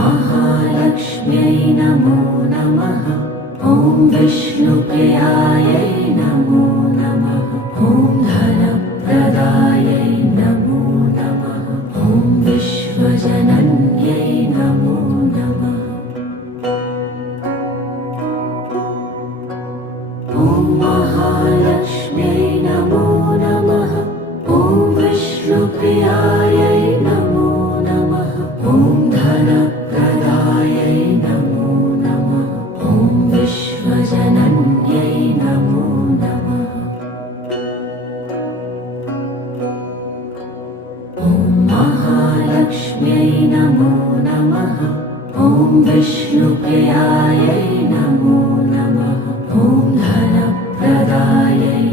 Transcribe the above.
महालक्ष्म्यै नमो नमः। ॐ विष्णुप्रियायै नमो नमः। ॐ धनप्रदायै नमो नमः। ॐ विश्वजनन्यै नमो नमः। ॐ महालक्ष्म्यै नमो नमः। ॐ विष्णुप्रियायै नमो नमः। ॐ धनप्रदायै नमो नमः। ॐ विश्वजनन्यै नमो नमः। ॐ महालक्ष्म्यै नमो नमः। ॐ विष्णुप्रियायै नमो नमः। ॐ धनप्रदायै